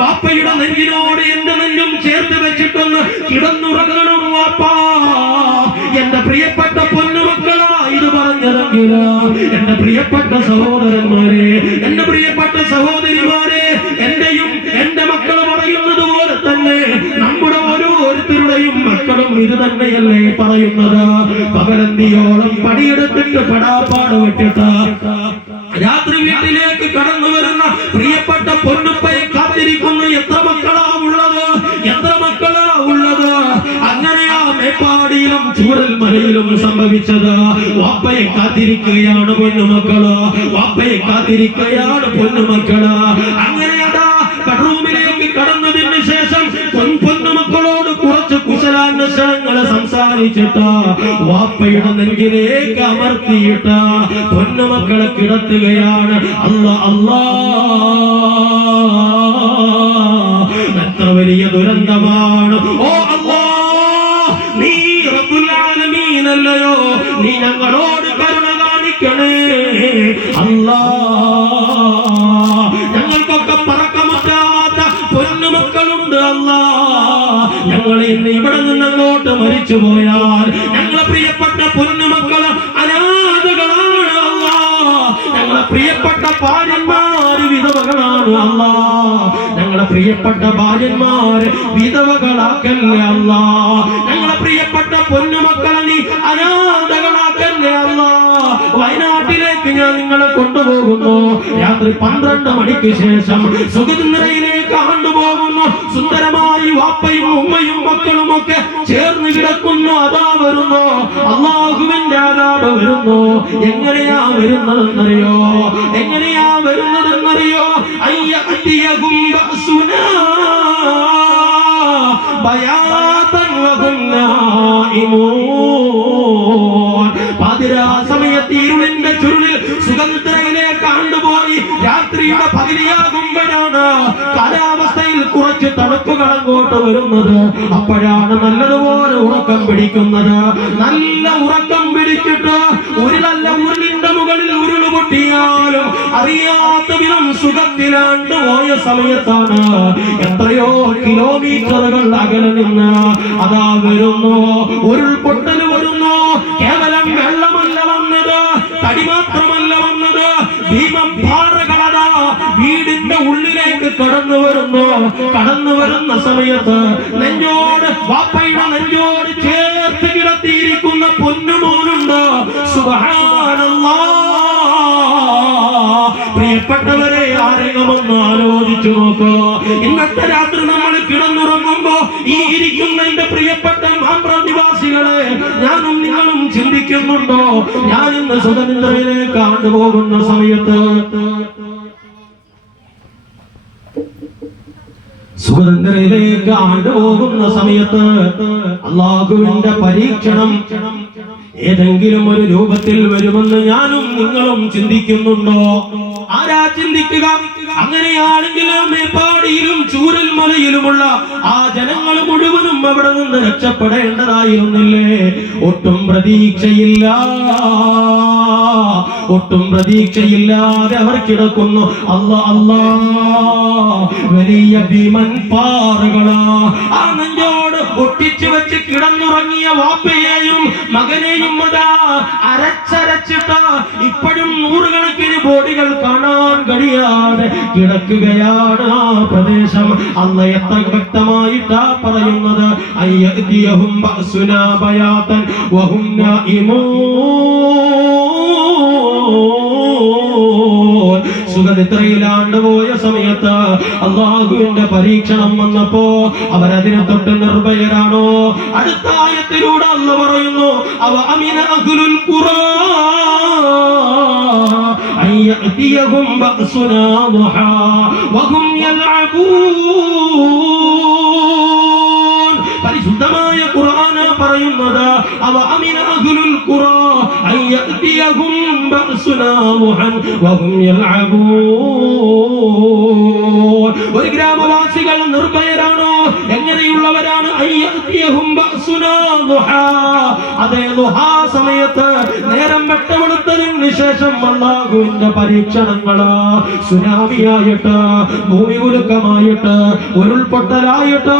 വാപ്പയുടെ നെഞ്ചിനോട് എന്റെ നെഞ്ചും ചേർത്ത് വെച്ചിട്ടൊന്ന് കിടന്നുറങ്ങണം വാപ്പാ. എന്റെ പ്രിയപ്പെട്ട പൊന്നുമക്കളാ ഇത് പറഞ്ഞതെങ്കിൽ എന്റെ പ്രിയപ്പെട്ട സഹോദരന്മാരെ, എന്റെ പ്രിയപ്പെട്ട സഹോദരിമാരെ, എന്റെയും എന്റെ മക്കൾ പറയുന്നത് പോലെ തന്നെ നമ്മുടെ ഓരോരുത്തരുടെയും മക്കളും ഇത് തന്നെയല്ലേ പറയുന്നത്. പകലന്തിയോളം പണിയെടുത്തിട്ട് പടാപ്പാട് വിട്ടിട്ട് രാത്രി വീട്ടിലേക്ക് കടന്നു വരുന്ന പ്രിയപ്പെട്ട പൊന്നുപ്പയെ കാത്തിരിക്കുന്ന എത്ര മക്കളാ ഉള്ളത്, എത്ര മക്കളാ ഉള്ളത്. അങ്ങനെയാ മേപ്പാടിയിലും ചൂരൽമലയിലും സംഭവിച്ചത്. വാപ്പയെ കാത്തിരിക്കുകയാണ് പൊന്നുമക്കള്, വാപ്പയെ കാത്തിരിക്കുകയാണ് പൊന്നുമക്കള്. അങ്ങനെ അതാ ബെഡ്റൂമിലേക്ക് കടന്നതിന് ശേഷം പൊന്നുമക്കളോട് കുറച്ച് കുശലാന്വേഷണങ്ങളെ സംസാരിച്ചിട്ട് വാപ്പയുടെ നെഞ്ചിലേക്ക് അമർത്തിയിട്ട് പൊന്നുമക്കളെ കിടത്തുകയാണ്. അല്ലാ അല്ലാ, എത്ര വലിയ ദുരന്തമാണ്. ഓ അല്ലാ, നീ റബ്ബുൽ ആലമീൻ അല്ലയോ, നീ ഞങ്ങളോട് കരുണ കാണിക്കണേ അല്ലാ. ഞങ്ങൾക്കൊക്കെ പറക്കമുറ്റാത്ത പൊന്നുമക്കളുണ്ട് അല്ലാ. ഞങ്ങൾ ഇന്ന് ഇവിടെ നിന്ന് അങ്ങോട്ട് മരിച്ചു പോയാൽ ഞങ്ങളെ പ്രിയപ്പെട്ട പൊന്നുമക്കള് അനാഥകളാണ് അല്ലാ. ഞങ്ങളെ പ്രിയപ്പെട്ട ഭാര്യമാര് വിധവകളാണ് അല്ലാ. ഞങ്ങളെ ഞങ്ങളെ പ്രിയപ്പെട്ട ഭാര്യന്മാര് വിധവകളാക്കല്ലേ അല്ലാ. ഞങ്ങളെ പ്രിയപ്പെട്ട പൊന്നുമക്കളെ നീ അനാഥകളാക്കല്ലേ അല്ലാ. വയനാട്ടിലേക്ക് ഞാൻ നിങ്ങളെ കൊണ്ടുപോകുന്നു. രാത്രി 12 മണിക്ക് ശേഷം സുഖനിദ്രയിലേക്ക് കൊണ്ടുപോകുന്നു. സുന്ദരമായി വാപ്പയും ഉമ്മയും മക്കളും ഒക്കെ ചേർന്ന് കിടക്കുന്നു. അതാ വരുന്നു അല്ലാഹുവിന്റെ അദാബ് വരുന്നു. എങ്ങനെയാ വരുന്നതെന്നറിയോ? എങ്ങനെയാ വരുന്നതെന്നറിയോ? അയ്യഅതിയഹും ബഅസുനാ ബയാതൻ വഹും നായിമൂൻ. പാതിരാ സമയത്ത് ഇരുളിന്റെ ചുരുളിൽ സുഖനിദ്രയിലേക്ക് കൊണ്ടുപോയി രാത്രിയുടെ പകുതിയാകുമ്പോഴാണ് കാലാവസ്ഥയിൽ കുറച്ച് തണുപ്പുകൾ അങ്ങോട്ട് വരുന്നത്. അപ്പോഴാണ് നല്ലതുപോലെ ഉറക്കം പിടിക്കുന്നത്. നല്ല ഉറക്കം പിടിച്ചിട്ട് ഉരുളല്ല ഉരുളിന്റെ മുകളിൽ ഉരുള് പൊട്ടിയാലും അറിയാത്ത വിധം സുഖത്തിലാണ്ട് പോയ സമയത്താണ് എത്രയോ കിലോമീറ്ററുകൾ അകലെ നിന്ന് അതാ വരുന്നു ഉരുൾപൊട്ടൽ വരുന്നു. കേവലം വെള്ളമല്ല വന്നത്, തടി മാത്രമല്ല വന്നത്, ഭീമപാറകളതാ വീടിന്റെ ഉള്ളിലേക്ക് കടന്നു വരുന്നു. കടന്നു വരുന്ന സമയത്ത് നെഞ്ചോട് വാപ്പയുടെ നെഞ്ചോട് ചേർത്ത് കിടത്തിയിരിക്കുന്ന പൊന്നുമോനുണ്ട്. സുബ്ഹാനല്ലാഹ്. പ്രിയപ്പെട്ടവരെ, ആരെങ്കിലുമൊന്ന് ആലോചിച്ചു നോക്കൂ. ഇന്നത്തെ രാത്രി നമ്മൾ കിടന്നുറങ്ങുമ്പോ ഈ ഇരിക്കുന്ന എന്റെ പ്രിയപ്പെട്ട മാമ്പ്രാദിവാസികളെ ഞാനും നിങ്ങളും ചിന്തിക്കുന്നുണ്ടോ? ഞാൻ ഇന്ന് സുഖനിദ്രയിലേക്ക് കൊണ്ടുപോകുന്ന സമയത്ത് സുഖനിദ്രയിലേക്ക് കൊണ്ടുപോകുന്ന സമയത്ത് അല്ലാഹുവിന്റെ പരീക്ഷണം ഏതെങ്കിലും ഒരു രൂപത്തിൽ വരുമെന്ന് ഞാനും നിങ്ങളും ചിന്തിക്കുന്നുണ്ടോ? ആരാ ചിന്തിക്കുക? അങ്ങനെയാണെങ്കിൽ മേപ്പാടിയിലും ചൂരൽമലയിലുമുള്ള ആ ജനങ്ങൾ മുഴുവനും അവിടെ നിന്ന് രക്ഷപ്പെടേണ്ടതായിരുന്നില്ലേ? ഒട്ടും പ്രതീക്ഷയില്ല, ഒട്ടും പ്രതീക്ഷയില്ലാതെ അവർ കിടക്കുന്നു. അല്ലാ അല്ലാ, വലിയ ഭീമൻ പാറകളാ. ആ നെഞ്ചോട് ഒട്ടിച്ചു വെച്ച് കിടന്നുറങ്ങിയ വാപ്പയെയും മകനെയും അതാ അരച്ചരച്ചിട്ട് ഇപ്പോഴും നൂറുകണക്കിന് ബോഡികൾ കാണാൻ കഴിയാതെ കിടക്കുകയാണ് ആ പ്രദേശം. അന്ന് എത്ര വ്യക്തമായിട്ടാ പറയുന്നത്? അയ്യഅതിയഹും ബഅസുനാ ബയാതൻ വഹും നായിമൂൻ. സുഖനിദ്രയിലാണ്ട് പോയ സമയത്ത് അല്ലാഹുവിന്റെ പരീക്ഷണം വന്നപ്പോ അവരതിനെ തൊട്ട് നിർഭയരാണോ? അടുത്ത ആയത്തിലൂടെ അല്ലാഹു പറയുന്നു, അവ അമിന അഹ്ലുൽ ഖുറാ അയ്യഅതിയഹും ബഅസുനാ ദുഹാ വഹും യൽഅബൂൻ. പരിശുദ്ധമായ ഖുർആൻ പറയുന്നത്, അവ അമിന അഹ്ലുൽ ഖുറാ അയ്യഅതിയഹും ബഅസുനാ ദുഹാ വഹും യൽഅബൂൻ. ഒരു ഗ്രാമവാസികൾ നിർഭയരാണോ? എങ്ങനെയുള്ളവരാണ്? അയ്യഅതിയഹും ബഅസുനാ ദുഹാ. അതേ ദുഹാ സമയത്ത് നേരം വെട്ടവെളുത്തതിന് ശേഷം അല്ലാഹുവിന്റെ പരീക്ഷണങ്ങള് സുനാമിയായിട്ട്, ഭൂമികുലുക്കമായിട്ട്, ഉരുൾപൊട്ടലായിട്ട്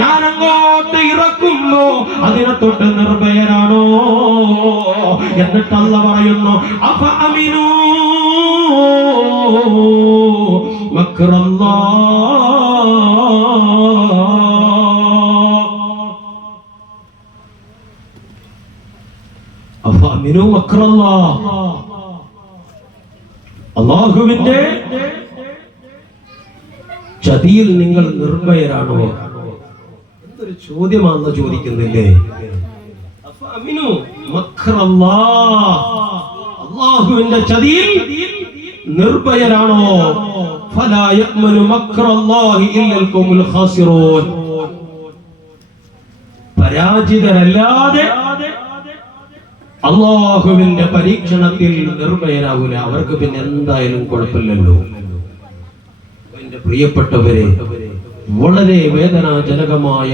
ഞാൻ അങ്ങോട്ട് ഇറക്കുമ്പോ അതിനെ തൊട്ട് നിർഭയരാണോ? എന്നിട്ട് അല്ലാഹു പറയുന്നു, അഫ അമിനൂ അല്ലാഹുവിന്റെ ചതിയിൽ നിങ്ങൾ നിർഭയരാണോ? എന്തൊരു ചോദ്യമാണെന്ന് ചോദിക്കുന്നില്ലേ? അല്ലാഹുവിന്റെ ചതിയിൽ നിർഭയരാണോ? ഫലാ യഅ്മനു മക്റല്ലാഹി ഇല്ലൽ ഖൗമുൽ ഖാസിറൂൻ. പരാജിതരല്ലാതെ അല്ലാഹുവിന്റെ പരീക്ഷണത്തിൽ നിർഭയരാകൂല. അവർക്ക് പിന്നെ എന്തായാലും കുഴപ്പമില്ലല്ലോ. എന്റെ പ്രിയപ്പെട്ടവരെ, വളരെ വേദനാജനകമായ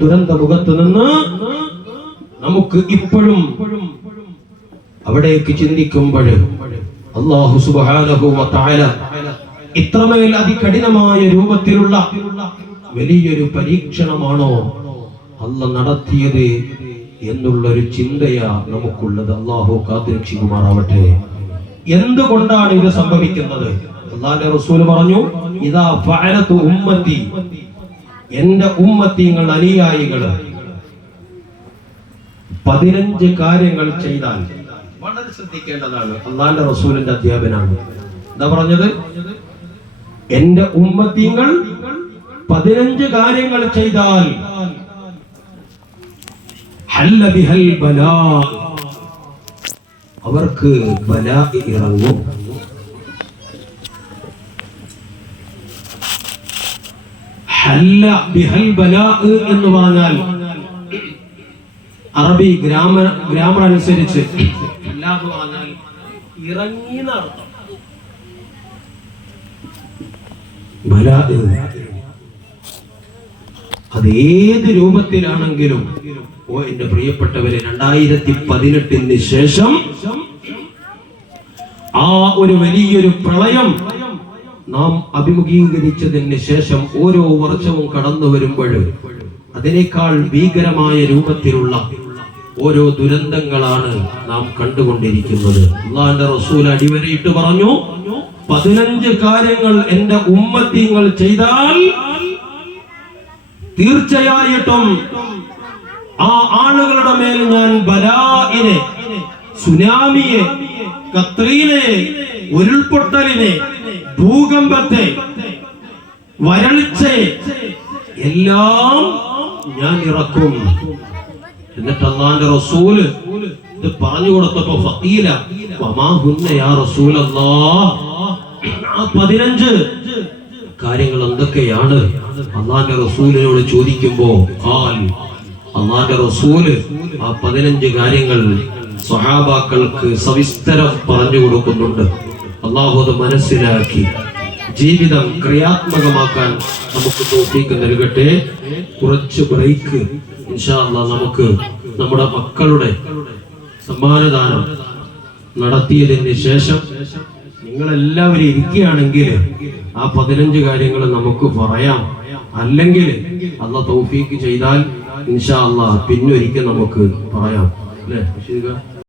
ദുരന്ത മുഖത്ത് നിന്ന് നമുക്ക് ഇപ്പോഴും അവിടേക്ക് ചിന്തിക്കുമ്പോൾ അല്ലാഹു സുബ്ഹാനഹു വ തആല ഇത്രമേൽ അതികഠിനമായ രൂപത്തിലുള്ള വലിയൊരു പരീക്ഷണമാണോ അല്ലാഹു നടത്തിയത് എന്നുള്ളൊരു ചിന്തയാ നമുക്കുള്ളത്. അല്ലാഹു കാത്തുരക്ഷിക്കുമാറാവട്ടെ. എന്തുകൊണ്ടാണ് ഇത് സംഭവിക്കുന്നത്? അല്ലാഹുവിന്റെ റസൂൽ പറഞ്ഞു, ഇദാ ഫഅലതു ഉമ്മത്തി, എന്റെ ഉമ്മത്തിങ്ങൾ അനുയായികൾ 15 കാര്യങ്ങൾ ചെയ്താൽ, വളരെ ശ്രദ്ധിക്കേണ്ടതാണ്, അല്ലാഹുവിന്റെ റസൂലിന്റെ അധ്യാപനാണ്. എന്താ പറഞ്ഞത്? എന്റെ ഉമ്മത്തിങ്ങൾ 15 കാര്യങ്ങൾ ചെയ്താൽ ഹല്ല ബിഹൽ ബലാ, അവർക്ക് ബലാ ഇറങ്ങും. ഹല്ല ബിഹൽ ബലാ എന്ന് പറഞ്ഞാൽ അറബി ഗ്രാമർ അനുസരിച്ച് ഹല്ല എന്ന് പറഞ്ഞാൽ ഇറങ്ങി എന്നർത്ഥം. ബലാ അതേത് രൂപത്തിലാണെങ്കിലും, ഓ എന്റെ പ്രിയപ്പെട്ടവരെ, 2018 ശേഷം ആ ഒരു വലിയൊരു പ്രളയം നാം അഭിമുഖീകരിച്ചതിന് ശേഷം ഓരോ വർഷവും കടന്നു വരുമ്പോഴും അതിനേക്കാൾ ഭീകരമായ രൂപത്തിലുള്ള ഓരോ ദുരന്തങ്ങളാണ് നാം കണ്ടുകൊണ്ടിരിക്കുന്നത്. അല്ലാഹുവിന്റെ റസൂൽ അടിവരയിട്ട് പറഞ്ഞു, 15 കാര്യങ്ങൾ എന്റെ ഉമ്മത്തിങ്ങൾ ചെയ്താൽ തീർച്ചയായിട്ടും ആ ആളുകളുടെ മേൽ ഞാൻ ബലാഇനെ, സുനാമിയെ, കത്രീനയെ, ഉരുൾപൊട്ടലിനെ, ഭൂകമ്പത്തെ, വരൾച്ചയെ എല്ലാം ഞാൻ ഇറക്കും. എന്നിട്ട് അല്ലാഹുവിന്റെ റസൂല് ഇത് പറഞ്ഞു കൊടുത്തപ്പോ ഫഖീല വമാ ഹുന്ന യാ റസൂലല്ലാഹ്, ആ 15 കാര്യങ്ങൾ എന്തൊക്കെയാണ് അല്ലാഹുവിന്റെ റസൂലിനോട് ചോദിക്കുമ്പോ അല്ലാഹുവിന്റെ റസൂല് ആ 15 കാര്യങ്ങൾ സ്വഹാബാക്കൾക്ക് സവിസ്തരം പറഞ്ഞു കൊടുക്കുന്നുണ്ട്. അല്ലാഹു അത് മനസ്സിലാക്കി ജീവിതം ക്രിയാത്മകമാക്കാൻ നമുക്ക് തൗഫീഖ് നൽകട്ടെ. കുറച്ച് ബ്രേക്ക് ഇൻഷാ അല്ലാഹ് നമുക്ക് നമ്മുടെ മക്കളുടെ സമ്മാനദാനം നടത്തിയതിന് ശേഷം നിങ്ങളെല്ലാവരും ഇരിക്കുകയാണെങ്കിൽ ആ 15 കാര്യങ്ങൾ നമുക്ക് പറയാം. അല്ലെങ്കിൽ അല്ലാഹ് തൗഫീഖ് ചെയ്താൽ ഇൻഷാ അല്ലാഹ് പിന്നൊരിക്കൽ നമുക്ക് പറയാം. അല്ലേ?